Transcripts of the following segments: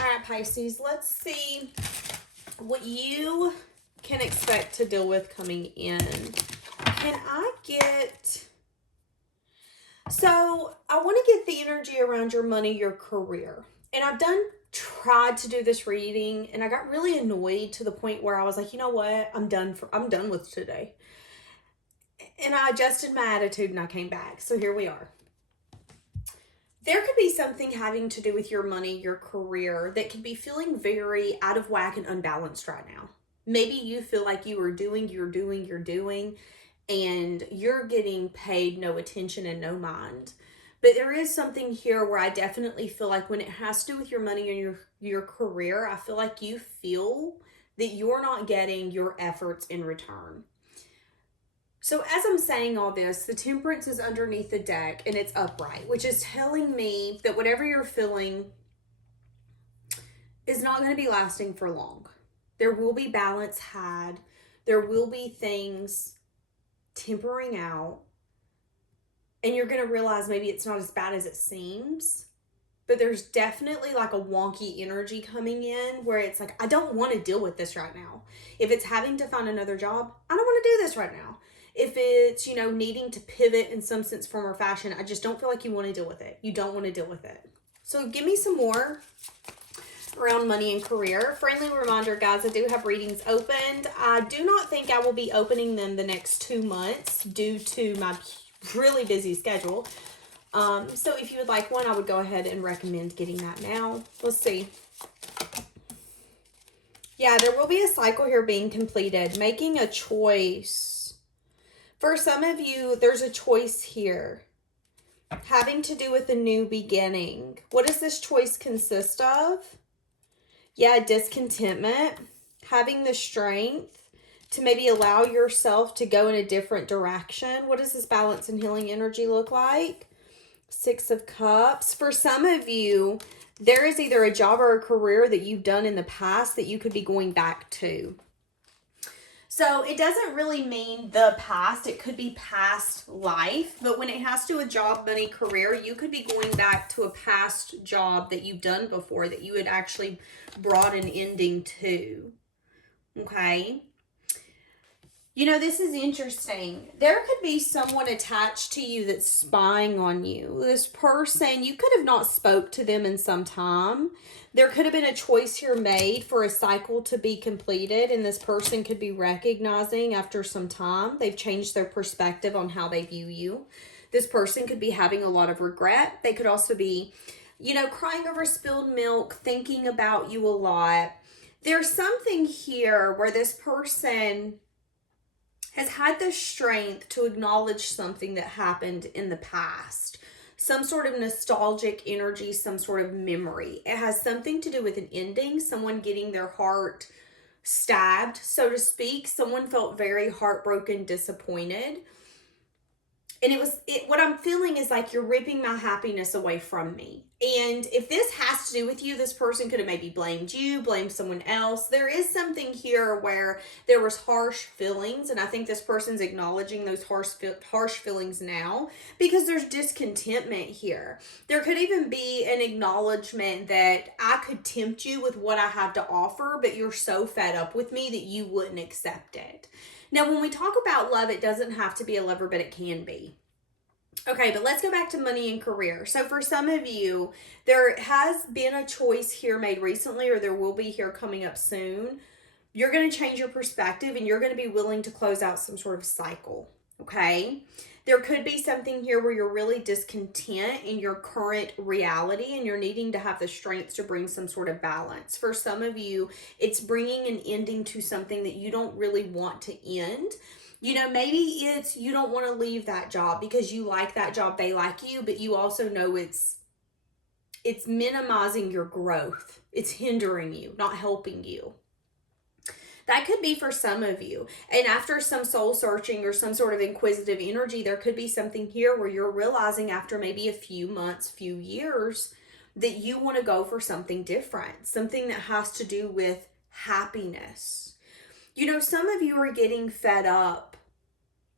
All right, Pisces, let's see what you can expect to deal with coming in. Can I get... So, I want to get the energy around your money, your career. And I've tried to do this reading, and I got really annoyed to the point where I was like, you know what? I'm done with today. And I adjusted my attitude and I came back. So here we are. There could be something having to do with your money, your career, that could be feeling very out of whack and unbalanced right now. Maybe you feel like you are doing, and you're getting paid no attention and no mind. But there is something here where I definitely feel like when it has to do with your money and your career, I feel like you feel that you're not getting your efforts in return. So as I'm saying all this, the Temperance is underneath the deck and it's upright, which is telling me that whatever you're feeling is not going to be lasting for long. There will be balance had. There will be things tempering out. And you're going to realize maybe it's not as bad as it seems. But there's definitely like a wonky energy coming in where it's like, I don't want to deal with this right now. If it's having to find another job, I don't want to do this right now. If it's, needing to pivot in some sense, form, or fashion, I just don't feel like you want to deal with it. You don't want to deal with it. So give me some more around money and career. Friendly reminder, guys, I do have readings opened. I do not think I will be opening them the next 2 months due to my really busy schedule. So if you would like one, I would go ahead and recommend getting that now. Let's see. Yeah, there will be a cycle here being completed. Making a choice. For some of you, there's a choice here having to do with a new beginning. What does this choice consist of? Yeah, discontentment, having the strength to maybe allow yourself to go in a different direction. What does this balance and healing energy look like? 6 of Cups. For some of you, there is either a job or a career that you've done in the past that you could be going back to. So it doesn't really mean the past. It could be past life. But when it has to do with job, money, career, you could be going back to a past job that you've done before that you had actually brought an ending to. Okay? This is interesting. There could be someone attached to you that's spying on you. This person, you could have not spoke to them in some time. There could have been a choice here made for a cycle to be completed, and this person could be recognizing after some time they've changed their perspective on how they view you. This person could be having a lot of regret. They could also be, crying over spilled milk, thinking about you a lot. There's something here where this person has had the strength to acknowledge something that happened in the past. Some sort of nostalgic energy, some sort of memory. It has something to do with an ending, someone getting their heart stabbed, so to speak. Someone felt very heartbroken, disappointed. And what I'm feeling is like you're ripping my happiness away from me. And if this has to do with you, this person could have maybe blamed you, blamed someone else. There is something here where there was harsh feelings, and I think this person's acknowledging those harsh feelings now because there's discontentment here. There could even be an acknowledgement that I could tempt you with what I have to offer, but you're so fed up with me that you wouldn't accept it. Now, when we talk about love, it doesn't have to be a lover, but it can be. Okay, but let's go back to money and career. So for some of you, there has been a choice here made recently, or there will be here coming up soon. You're going to change your perspective and you're going to be willing to close out some sort of cycle. Okay? There could be something here where you're really discontent in your current reality and you're needing to have the strength to bring some sort of balance. For some of you, it's bringing an ending to something that you don't really want to end. Maybe it's you don't want to leave that job because you like that job, they like you, but you also know it's minimizing your growth. It's hindering you, not helping you. That could be for some of you. And after some soul searching or some sort of inquisitive energy, there could be something here where you're realizing after maybe a few months, few years, that you want to go for something different, something that has to do with happiness. Some of you are getting fed up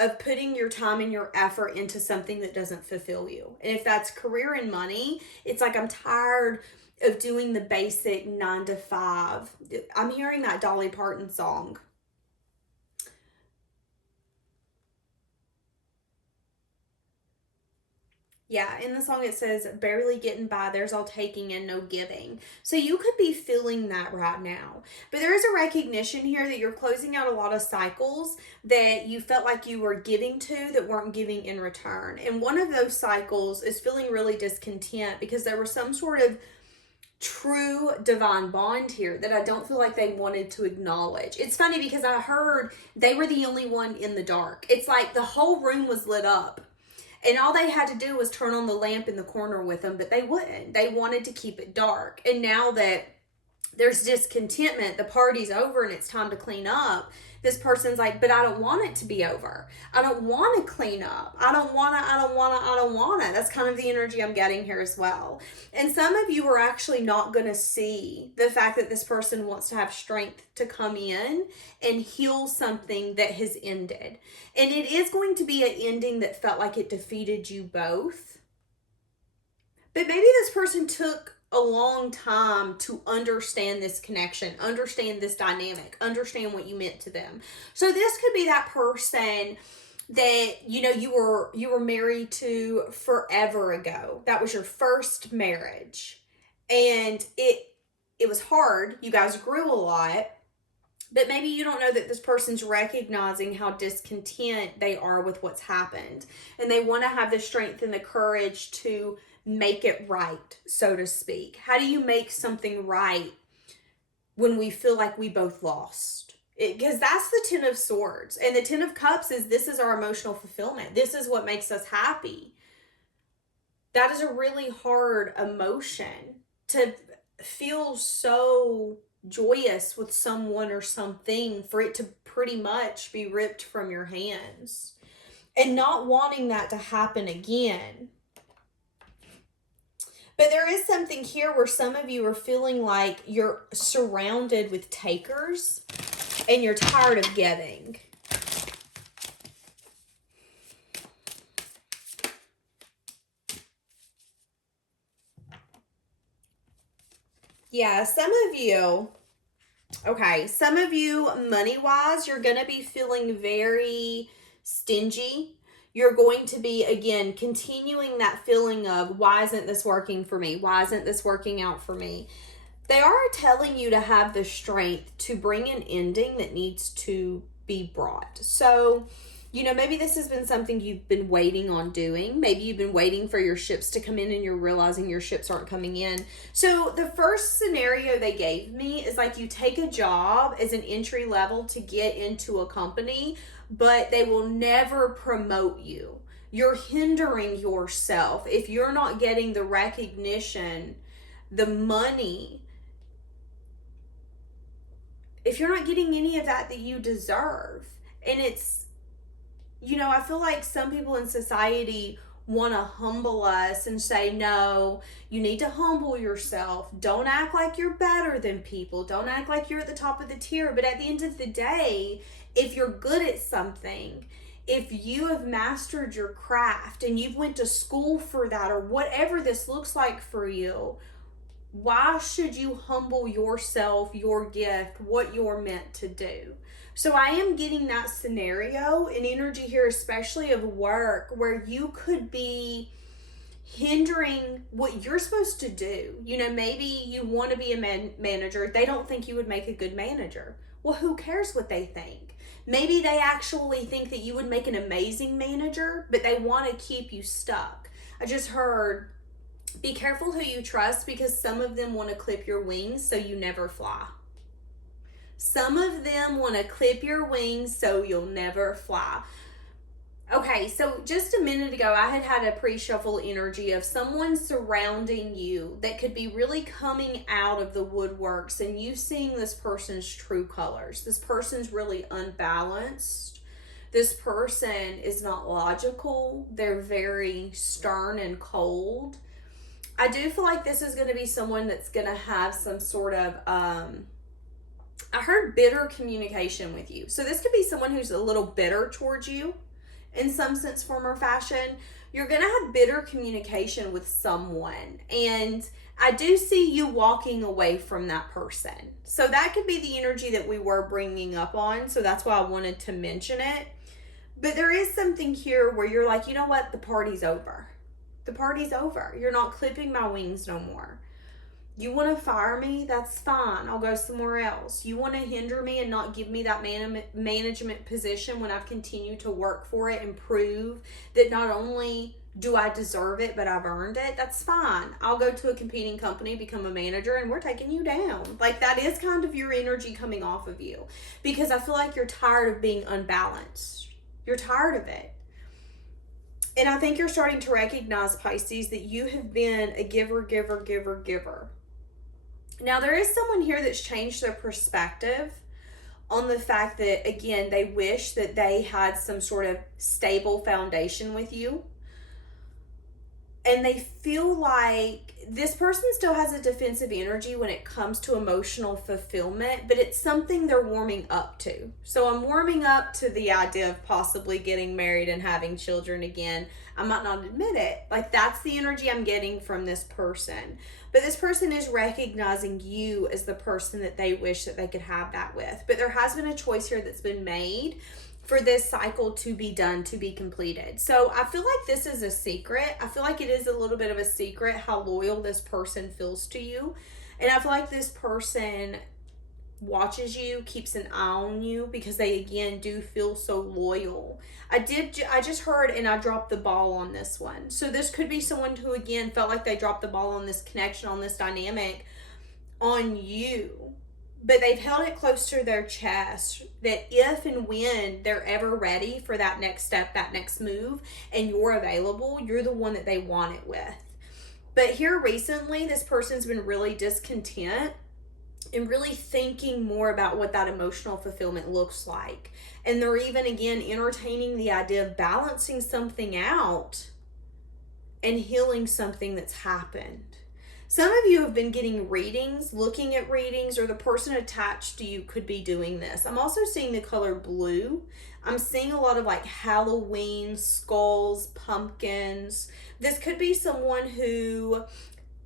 of putting your time and your effort into something that doesn't fulfill you. And if that's career and money, it's like, I'm tired of doing the basic 9 to 5. I'm hearing that Dolly Parton song. Yeah, in the song it says, barely getting by, there's all taking and no giving. So you could be feeling that right now. But there is a recognition here that you're closing out a lot of cycles that you felt like you were giving to that weren't giving in return. And one of those cycles is feeling really discontent because there was some sort of true divine bond here that I don't feel like they wanted to acknowledge. It's funny because I heard they were the only one in the dark. It's like the whole room was lit up. And all they had to do was turn on the lamp in the corner with them, but they wouldn't. They wanted to keep it dark. And now that there's discontentment, the party's over and it's time to clean up, this person's like, but I don't want it to be over. I don't want to clean up. I don't want to. That's kind of the energy I'm getting here as well. And some of you are actually not going to see the fact that this person wants to have strength to come in and heal something that has ended. And it is going to be an ending that felt like it defeated you both. But maybe this person took a long time to understand this connection, understand this dynamic, understand what you meant to them. So this could be that person that, you know, you were married to forever ago. That was your first marriage. And it was hard. You guys grew a lot. But maybe you don't know that this person's recognizing how discontent they are with what's happened. And they want to have the strength and the courage to make it right, so to speak. How do you make something right when we feel like we both lost? Because that's the 10 of Swords. And the 10 of Cups is, this is our emotional fulfillment. This is what makes us happy. That is a really hard emotion, to feel so joyous with someone or something, for it to pretty much be ripped from your hands and not wanting that to happen again. But there is something here where some of you are feeling like you're surrounded with takers and you're tired of giving. Yeah, some of you, money-wise, you're going to be feeling very stingy. You're going to be, again, continuing that feeling of, why isn't this working for me? Why isn't this working out for me? They are telling you to have the strength to bring an ending that needs to be brought. So, you know, maybe this has been something you've been waiting on doing. Maybe you've been waiting for your ships to come in and you're realizing your ships aren't coming in. So the first scenario they gave me is like, you take a job as an entry level to get into a company, but they will never promote you. You're hindering yourself if you're not getting the recognition, the money, if you're not getting any of that you deserve. And it's, you know, I feel like some people in society want to humble us and say, no, you need to humble yourself. Don't act like you're better than people. Don't act like you're at the top of the tier. But at the end of the day, if you're good at something, if you have mastered your craft and you've went to school for that, or whatever this looks like for you, why should you humble yourself, your gift, what you're meant to do? So I am getting that scenario and energy here, especially of work, where you could be hindering what you're supposed to do. You know, maybe you want to be a manager. They don't think you would make a good manager. Well, who cares what they think? Maybe they actually think that you would make an amazing manager, but they want to keep you stuck. I just heard, be careful who you trust, because some of them want to clip your wings so you never fly. Some of them want to clip your wings so you'll never fly. Okay, so just a minute ago, I had a pre-shuffle energy of someone surrounding you that could be really coming out of the woodworks, and you seeing this person's true colors. This person's really unbalanced. This person is not logical. They're very stern and cold. I do feel like this is going to be someone that's going to have some sort of, I heard bitter communication with you. So this could be someone who's a little bitter towards you. in some sense, form, or fashion. You're going to have bitter communication with someone. And I do see you walking away from that person. So that could be the energy that we were bringing up on. So that's why I wanted to mention it. But there is something here where you're like, you know what? The party's over. The party's over. You're not clipping my wings no more. You want to fire me? That's fine. I'll go somewhere else. You want to hinder me and not give me that management position when I've continued to work for it and prove that not only do I deserve it, but I've earned it? That's fine. I'll go to a competing company, become a manager, and we're taking you down. Like, that is kind of your energy coming off of you, because I feel like you're tired of being unbalanced. You're tired of it. And I think you're starting to recognize, Pisces, that you have been a giver, giver, giver, giver. Now, there is someone here that's changed their perspective on the fact that, again, they wish that they had some sort of stable foundation with you. And they feel like this person still has a defensive energy when it comes to emotional fulfillment, but it's something they're warming up to. So I'm warming up to the idea of possibly getting married and having children again. I might not admit it. Like, that's the energy I'm getting from this person. But this person is recognizing you as the person that they wish that they could have that with. But there has been a choice here that's been made for this cycle to be done, to be completed. So I feel like this is a secret. I feel like it is a little bit of a secret how loyal this person feels to you. And I feel like this person watches you, keeps an eye on you, because they, again, do feel so loyal. I just heard, and I dropped the ball on this one. So this could be someone who, again, felt like they dropped the ball on this connection, on this dynamic, on you. But they've held it close to their chest that if and when they're ever ready for that next step, that next move, and you're available, you're the one that they want it with. But here recently, this person's been really discontent and really thinking more about what that emotional fulfillment looks like. And they're even, again, entertaining the idea of balancing something out and healing something that's happened. Some of you have been getting readings, looking at readings, or the person attached to you could be doing this. I'm also seeing the color blue. I'm seeing a lot of like Halloween, skulls, pumpkins. This could be someone who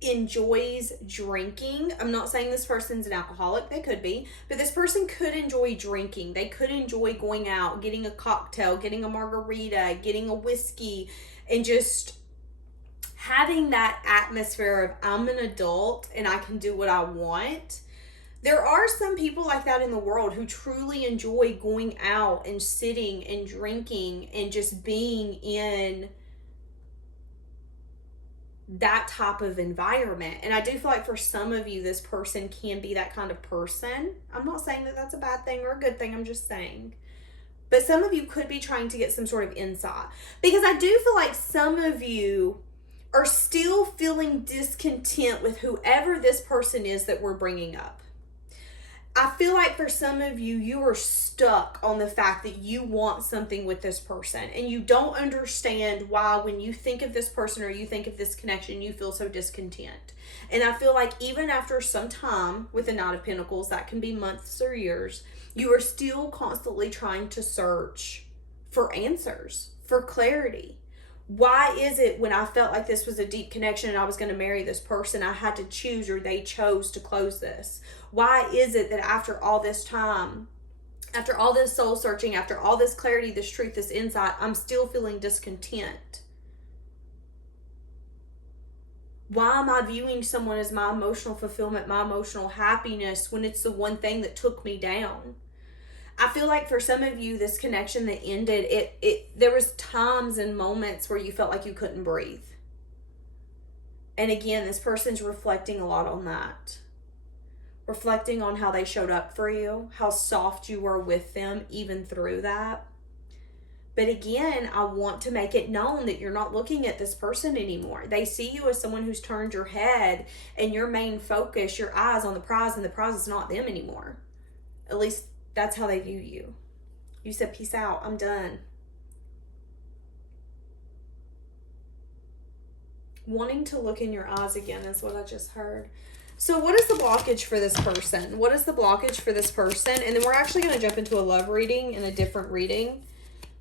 enjoys drinking. I'm not saying this person's an alcoholic. They could be. But this person could enjoy drinking. They could enjoy going out, getting a cocktail, getting a margarita, getting a whiskey, and just having that atmosphere of I'm an adult and I can do what I want. There are some people like that in the world who truly enjoy going out and sitting and drinking and just being in that type of environment. And I do feel like for some of you, this person can be that kind of person. I'm not saying that that's a bad thing or a good thing. I'm just saying. But some of you could be trying to get some sort of insight. Because I do feel like some of you are still feeling discontent with whoever this person is that we're bringing up. I feel like for some of you, you are stuck on the fact that you want something with this person and you don't understand why when you think of this person or you think of this connection, you feel so discontent. And I feel like even after some time with the Knight of Pentacles, that can be months or years, you are still constantly trying to search for answers, for clarity. Why is it when I felt like this was a deep connection and I was going to marry this person, I had to choose or they chose to close this? Why is it that after all this time, after all this soul searching, after all this clarity, this truth, this insight, I'm still feeling discontent? Why am I viewing someone as my emotional fulfillment, my emotional happiness, when it's the one thing that took me down? I feel like for some of you, this connection that ended, there was times and moments where you felt like you couldn't breathe. And again, this person's reflecting a lot on that. Reflecting on how they showed up for you, how soft you were with them even through that. But again, I want to make it known that you're not looking at this person anymore. They see you as someone who's turned your head and your main focus, your eyes on the prize, and the prize is not them anymore. At least that's how they view you. You said, peace out, I'm done. Wanting to look in your eyes again is what I just heard. So what is the blockage for this person? What is the blockage for this person? And then we're actually going to jump into a love reading and a different reading.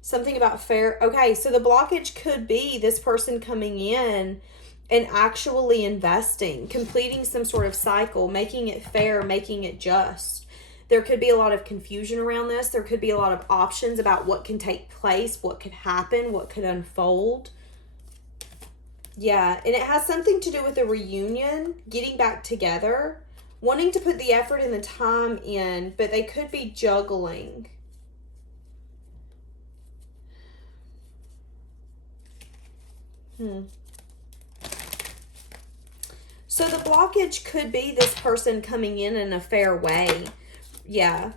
Something about fair. Okay, so the blockage could be this person coming in and actually investing, completing some sort of cycle, making it fair, making it just. There could be a lot of confusion around this. There could be a lot of options about what can take place, what could happen, what could unfold. Yeah, and it has something to do with a reunion, getting back together, wanting to put the effort and the time in, but they could be juggling. So the blockage could be this person coming in a fair way. Yeah.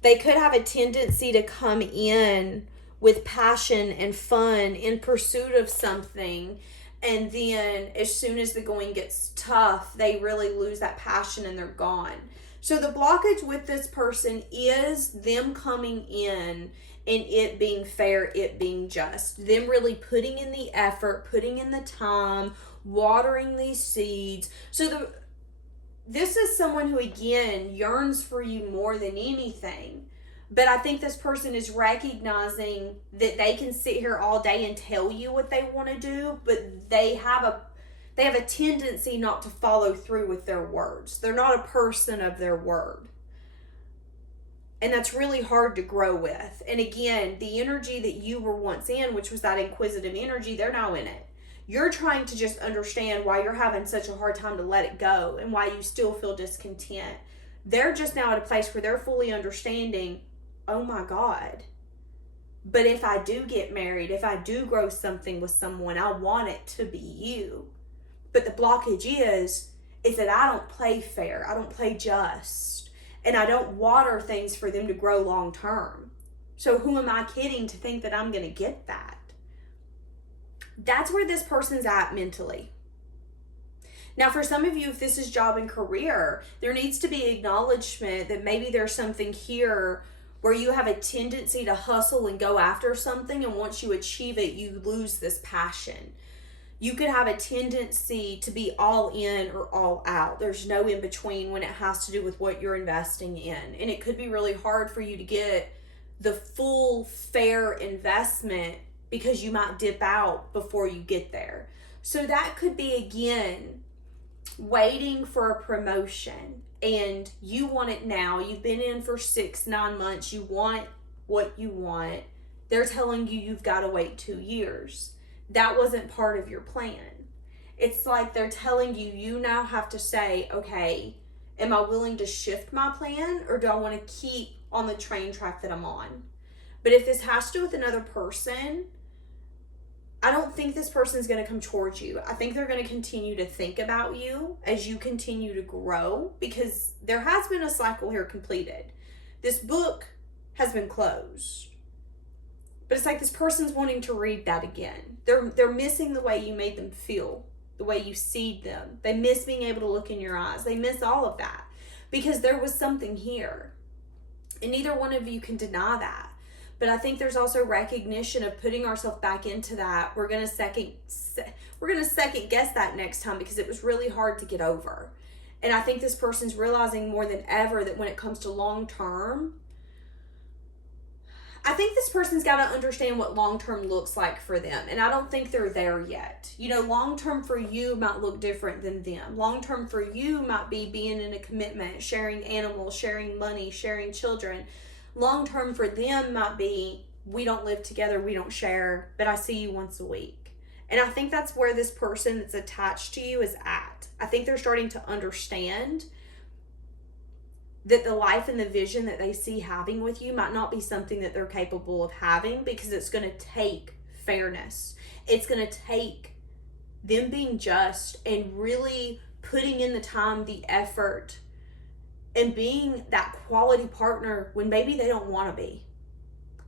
They could have a tendency to come in with passion and fun in pursuit of something. And then as soon as the going gets tough, they really lose that passion and they're gone. So the blockage with this person is them coming in and it being fair, it being just. Them really putting in the effort, putting in the time, watering these seeds. So this is someone who, again, yearns for you more than anything. But I think this person is recognizing that they can sit here all day and tell you what they want to do, but they have a tendency not to follow through with their words. They're not a person of their word. And that's really hard to grow with. And again, the energy that you were once in, which was that inquisitive energy, they're now in it. You're trying to just understand why you're having such a hard time to let it go and why you still feel discontent. They're just now at a place where they're fully understanding, oh my God, but if I do get married, if I do grow something with someone, I want it to be you. But the blockage is that I don't play fair. I don't play just. And I don't water things for them to grow long term. So who am I kidding to think that I'm going to get that? That's where this person's at mentally. Now, for some of you, if this is job and career, there needs to be acknowledgement that maybe there's something here where you have a tendency to hustle and go after something, and once you achieve it, you lose this passion. You could have a tendency to be all in or all out. There's no in between when it has to do with what you're investing in. And it could be really hard for you to get the full fair investment because you might dip out before you get there. So that could be, again, waiting for a promotion and you want it now. You've been in for 6-9 months. You want what you want. They're telling you you've got to wait 2 years. That wasn't part of your plan. It's like they're telling you, you now have to say, okay, am I willing to shift my plan or do I want to keep on the train track that I'm on? But if this has to do with another person, I don't think this person's going to come towards you. I think they're going to continue to think about you as you continue to grow, because there has been a cycle here completed. This book has been closed. But it's like this person's wanting to read that again. They're missing the way you made them feel, the way you seed them. They miss being able to look in your eyes. They miss all of that because there was something here. And neither one of you can deny that. But I think there's also recognition of putting ourselves back into that. We're gonna second guess that next time because it was really hard to get over. And I think this person's realizing more than ever that when it comes to long term, I think this person's got to understand what long-term looks like for them. And I don't think they're there yet. You know, long-term for you might look different than them. Long-term for you might be being in a commitment, sharing animals, sharing money, sharing children. Long-term for them might be, we don't live together, we don't share, but I see you once a week. And I think that's where this person that's attached to you is at. I think they're starting to understand that the life and the vision that they see having with you might not be something that they're capable of having, because it's going to take fairness. It's going to take them being just and really putting in the time, the effort, and being that quality partner when maybe they don't want to be.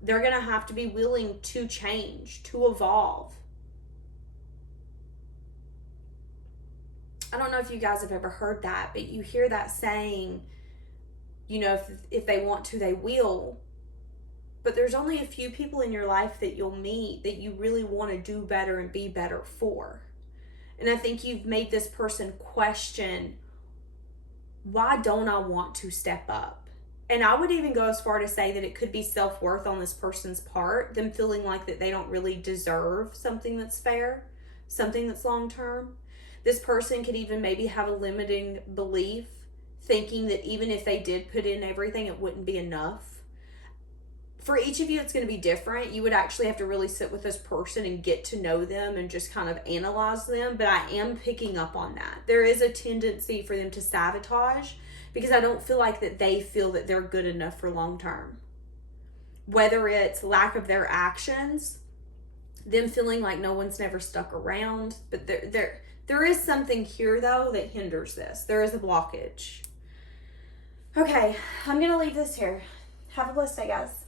They're going to have to be willing to change, to evolve. I don't know if you guys have ever heard that, but you hear that saying, you know, if they want to, they will. But there's only a few people in your life that you'll meet that you really want to do better and be better for. And I think you've made this person question, why don't I want to step up? And I would even go as far to say that it could be self-worth on this person's part, them feeling like that they don't really deserve something that's fair, something that's long-term. This person could even maybe have a limiting belief, thinking that even if they did put in everything, it wouldn't be enough. For each of you, it's going to be different. You would actually have to really sit with this person and get to know them and just kind of analyze them. But I am picking up on that. There is a tendency for them to sabotage because I don't feel like that they feel that they're good enough for long term. Whether it's lack of their actions, them feeling like no one's never stuck around. But there is something here, though, that hinders this. There is a blockage. Okay, I'm going to leave this here. Have a blessed day, guys.